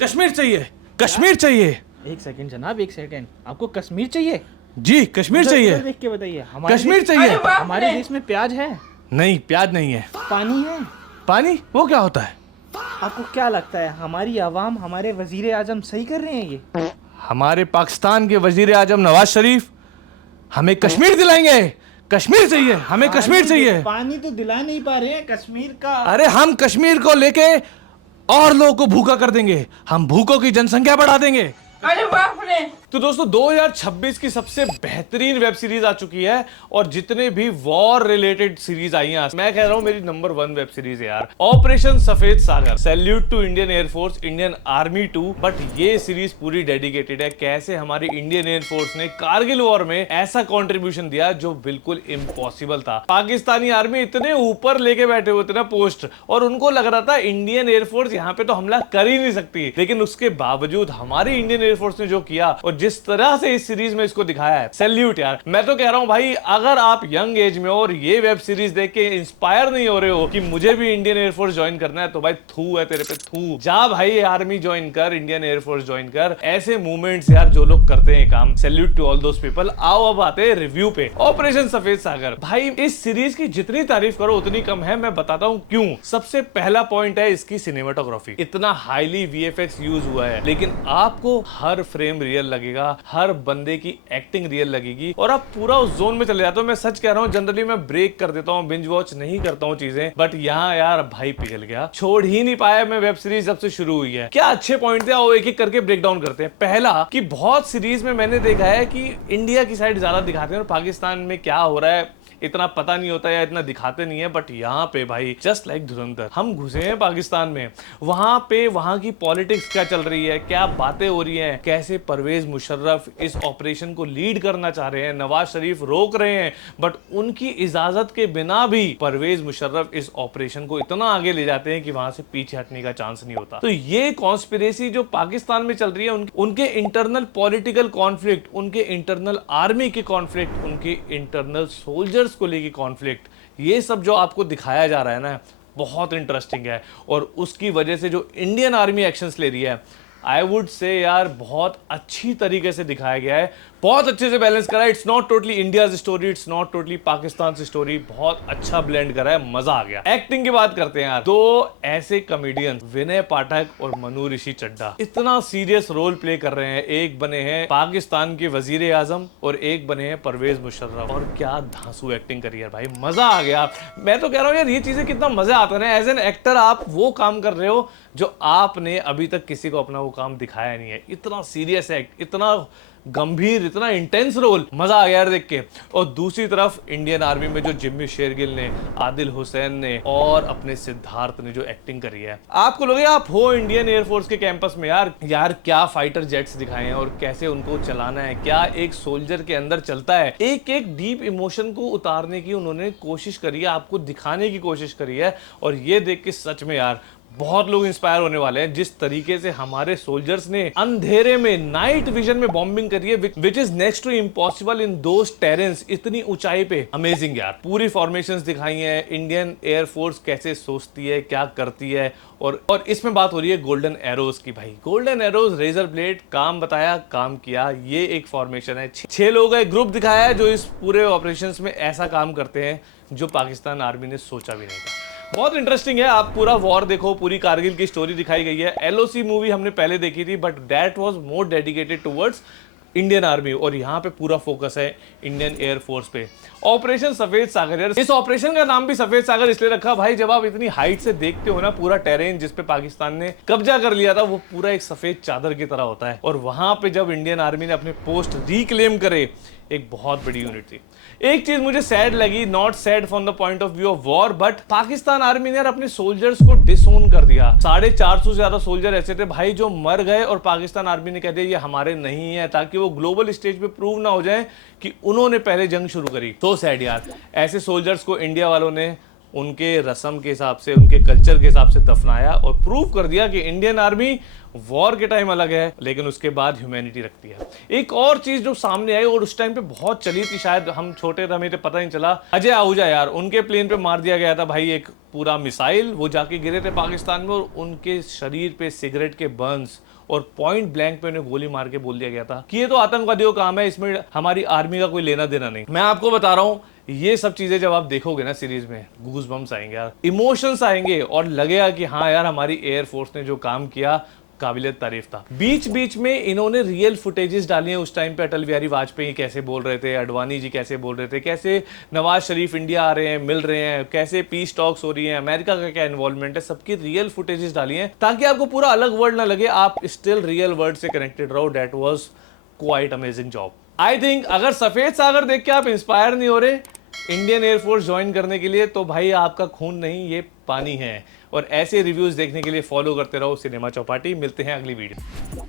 कश्मीर चाहिए, कश्मीर चाहिए। एक सेकंड जनाब, एक सेकंड, आपको कश्मीर चाहिए? जी कश्मीर इधर चाहिए, देख के बताइए। हमारे कश्मीर देश- चाहिए। हमारे देश में प्याज है, नहीं प्याज नहीं है। पानी है। पानी वो क्या होता है? आपको क्या लगता है हमारी आवाम, हमारे वजीर आजम सही कर रहे हैं ये? हमारे पाकिस्तान के वजीर आजम नवाज शरीफ हमें कश्मीर दिलाएंगे। कश्मीर चाहिए, हमें कश्मीर चाहिए। पानी तो दिला नहीं पा रहे हैं कश्मीर का। अरे हम कश्मीर को लेके और लोगों को भूखा कर देंगे, हम भूखों की जनसंख्या बढ़ा देंगे। अरे बाप रे। तो दोस्तों 2026 की सबसे बेहतरीन वेब सीरीज आ चुकी है और जितने भी वॉर रिलेटेड सीरीज आई हैं, मैं कह रहा हूं मेरी नंबर 1 वेब सीरीज है यार। Operation Safed Sagar, salute to Indian air force, Indian army 2। But ये सीरीज पूरी डेडिकेटेड है कैसे हमारी इंडियन एयरफोर्स ने कारगिल वॉर में ऐसा कॉन्ट्रीब्यूशन दिया जो बिल्कुल इम्पॉसिबल था। पाकिस्तानी आर्मी इतने ऊपर लेके बैठे हुए थे ना पोस्ट, और उनको लग रहा था इंडियन एयरफोर्स यहाँ पे तो हमला कर ही नहीं सकती, लेकिन उसके बावजूद हमारी इंडियन एयरफोर्स ने जो किया और जिस तरह से इस सीरीज में इसको दिखाया है, सैल्यूट यार। मैं तो कह रहा हूं भाई, अगर आप यंग एज में और ये वेब सीरीज देख के इंस्पायर नहीं हो रहे हो कि मुझे भी इंडियन एयरफोर्स ज्वाइन करना है, तो भाई थू है तेरे पे, थू। जा भाई आर्मी ज्वाइन कर, इंडियन एयरफोर्स ज्वाइन कर। ऐसे मूवमेंट्स यार जो लोग करते हैं काम, salute to all those people. आओ अब आते हैं रिव्यू पे। ऑपरेशन सफेद सागर, भाई इस सीरीज की जितनी तारीफ करो उतनी कम है। मैं बताता हूं क्यों। सबसे पहला पॉइंट है इसकी सिनेमाटोग्राफी। इतना हाईली वीएफएक्स यूज हुआ है, लेकिन आपको हर फ्रेम रियल लगेगा, हर बंदे की एक्टिंग रियल लगेगी और आप पूरा उस जोन में चले जाते हो। मैं सच कह रहा हूं, जनरली मैं ब्रेक कर देता हूं, बिंज वॉच नहीं करता हूं चीजें, बट यहाँ यार भाई पिघल गया, छोड़ ही नहीं पाया मैं वेब सीरीज जब से शुरू हुई है। क्या अच्छे पॉइंट थे, आओ एक एक करके ब्रेक डाउन करते हैं। पहला कि बहुत सीरीज में मैंने देखा है कि इंडिया की साइड ज्यादा दिखाते हैं और पाकिस्तान में क्या हो रहा है इतना पता नहीं होता या इतना दिखाते नहीं है। बट यहाँ पे भाई जस्ट लाइक धुरंधर, हम घुसे हैं पाकिस्तान में, वहां पे वहां की पॉलिटिक्स क्या चल रही है, क्या बातें हो रही हैं, कैसे परवेज मुशर्रफ इस ऑपरेशन को लीड करना चाह रहे हैं, नवाज शरीफ रोक रहे हैं, बट उनकी इजाजत के बिना भी परवेज मुशर्रफ इस ऑपरेशन को इतना आगे ले जाते हैं कि वहां से पीछे हटने का चांस नहीं होता। तो ये कॉन्स्पिरेसी जो पाकिस्तान में चल रही है, उनके इंटरनल पॉलिटिकल कॉन्फ्लिक्ट, उनके इंटरनल आर्मी के कॉन्फ्लिक्ट, उनके इंटरनल सोल्जर्स को लेके कॉन्फ्लिक्ट, ये सब जो आपको दिखाया जा रहा है ना, बहुत इंटरेस्टिंग है। और उसकी वजह से जो इंडियन आर्मी एक्शंस ले रही है, आई वुड से यार बहुत अच्छी तरीके से दिखाया गया है, बहुत अच्छे से बैलेंस करा है। It's not totally India's story, it's not totally Pakistan की स्टोरी, बहुत अच्छा ब्लेंड करा है, मजा आ गया। एक्टिंग की बात करते हैं यार, दो ऐसे कॉमेडियन विनय पाठक और मनु ऋषि चड्ढा इतना सीरियस रोल प्ले कर रहे हैं। एक बने हैं पाकिस्तान के वजीर आजम और एक बने हैं परवेज मुशर्रफ, और क्या धांसू एक्टिंग करी है भाई, मजा आ गया। मैं तो कह रहा हूँ यार, ये चीजें कितना मजा आता है ना, एज एन एक्टर आप वो काम कर रहे हो जो आपने अभी तक किसी को अपना वो काम दिखाया नहीं है। इतना सीरियस एक्ट, इतना गंभीर, इतना इंटेंस रोल, मजा आ गया यार देख के। और दूसरी तरफ इंडियन आर्मी में जो जिम्मी शेरगिल ने, आदिल हुसैन ने और अपने सिद्धार्थ ने जो एक्टिंग करी है, आपको लगे आप हो इंडियन एयरफोर्स के कैंपस में। यार क्या फाइटर जेट्स दिखाए हैं और कैसे उनको चलाना है, क्या एक सोल्जर के अंदर चलता है, एक एक डीप इमोशन को उतारने की उन्होंने कोशिश करी है, आपको दिखाने की कोशिश करी है। और ये देख के सच में यार बहुत लोग इंस्पायर होने वाले हैं, जिस तरीके से हमारे सोल्जर्स ने अंधेरे में नाइट विजन में बॉम्बिंग करी है, which is next to impossible in those terrains, इतनी ऊंचाई पे। अमेजिंग यार, पूरी फॉर्मेशंस दिखाई हैं, इंडियन एयरफोर्स कैसे सोचती है, क्या करती है। और इसमें बात हो रही है गोल्डन एरोज की। भाई गोल्डन एरोज, रेजर ब्लेड, काम बताया, काम किया। ये एक फॉर्मेशन है, 6 लोगों का एक ग्रुप दिखाया है जो इस पूरे ऑपरेशंस में ऐसा काम करते हैं जो पाकिस्तान आर्मी ने सोचा भी नहीं था। बहुत इंटरेस्टिंग है, आप पूरा वॉर देखो, पूरी कारगिल की स्टोरी दिखाई गई है। एलओसी मूवी हमने पहले देखी थी, but that was more dedicated towards Indian army, और यहाँ पे पूरा फोकस है इंडियन एयरफोर्स पे। ऑपरेशन सफेद सागर, यार इस ऑपरेशन का नाम भी सफेद सागर इसलिए रखा भाई, जब आप इतनी हाइट से देखते हो ना, पूरा टेरेन जिसपे पाकिस्तान ने कब्जा कर लिया था, वो पूरा एक सफेद चादर की तरह होता है। और वहां पे जब इंडियन आर्मी ने अपने पोस्ट रिक्लेम करे, एक बहुत बड़ी यूनिट थी। एक चीज मुझे सैड लगी, not sad from the point of view of war, but Pakistan army ने यार अपने सोल्जर्स को डिसोन कर दिया। 450 से ज्यादा सोल्जर ऐसे थे भाई जो मर गए और पाकिस्तान आर्मी ने कह दिया ये हमारे नहीं है, ताकि वो ग्लोबल स्टेज पे प्रूव ना हो जाए कि उन्होंने पहले जंग शुरू करी। तो सैड यार, ऐसे सोल्जर्स को इंडिया वालों ने उनके रस्म के हिसाब से, उनके कल्चर के हिसाब से दफनाया और प्रूव कर दिया कि इंडियन आर्मी वॉर के टाइम अलग है, लेकिन उसके बाद ह्यूमैनिटी रखती है। एक और चीज जो सामने आई और उस टाइम पे बहुत चली थी, शायद हम छोटे थे हमें तो पता नहीं चला, अजय आहूजा यार, उनके प्लेन पे मार दिया गया था भाई एक पूरा मिसाइल, वो जाके गिरे थे पाकिस्तान में और उनके शरीर पे सिगरेट के बर्न्स और पॉइंट ब्लैंक पे उन्हें गोली मार के बोल दिया गया था कि ये तो आतंकवादियों का काम है, इसमें हमारी आर्मी का कोई लेना देना नहीं। मैं आपको बता रहा हूं, ये सब चीजें जब आप देखोगे ना सीरीज में, गूज बम्स आएंगे यार, इमोशंस आएंगे और लगेगा कि हाँ यार हमारी एयरफोर्स ने जो काम किया काबिलियत तारीफ था। बीच बीच में इन्होंने रियल फुटेजेस डाली हैं उस टाइम पे, अटल बिहारी वाजपेयी कैसे बोल रहे थे, अडवाणी जी कैसे बोल रहे थे, कैसे नवाज शरीफ इंडिया आ रहे हैं, मिल रहे हैं, कैसे पीस टॉक्स हो रही हैं, अमेरिका का क्या इन्वॉल्वमेंट है, सबकी रियल फुटेजेस डाली हैं ताकि आपको पूरा अलग वर्ल्ड ना लगे, आप स्टिल रियल वर्ल्ड से कनेक्टेड रहो। That was quite amazing job. I think अगर सफेद सागर देख के आप इंस्पायर नहीं हो रहे इंडियन एयरफोर्स ज्वाइन करने के लिए, तो भाई आपका खून नहीं, ये पानी है। और ऐसे रिव्यूज देखने के लिए फॉलो करते रहो सिनेमा चौपाटी। मिलते हैं अगली वीडियो।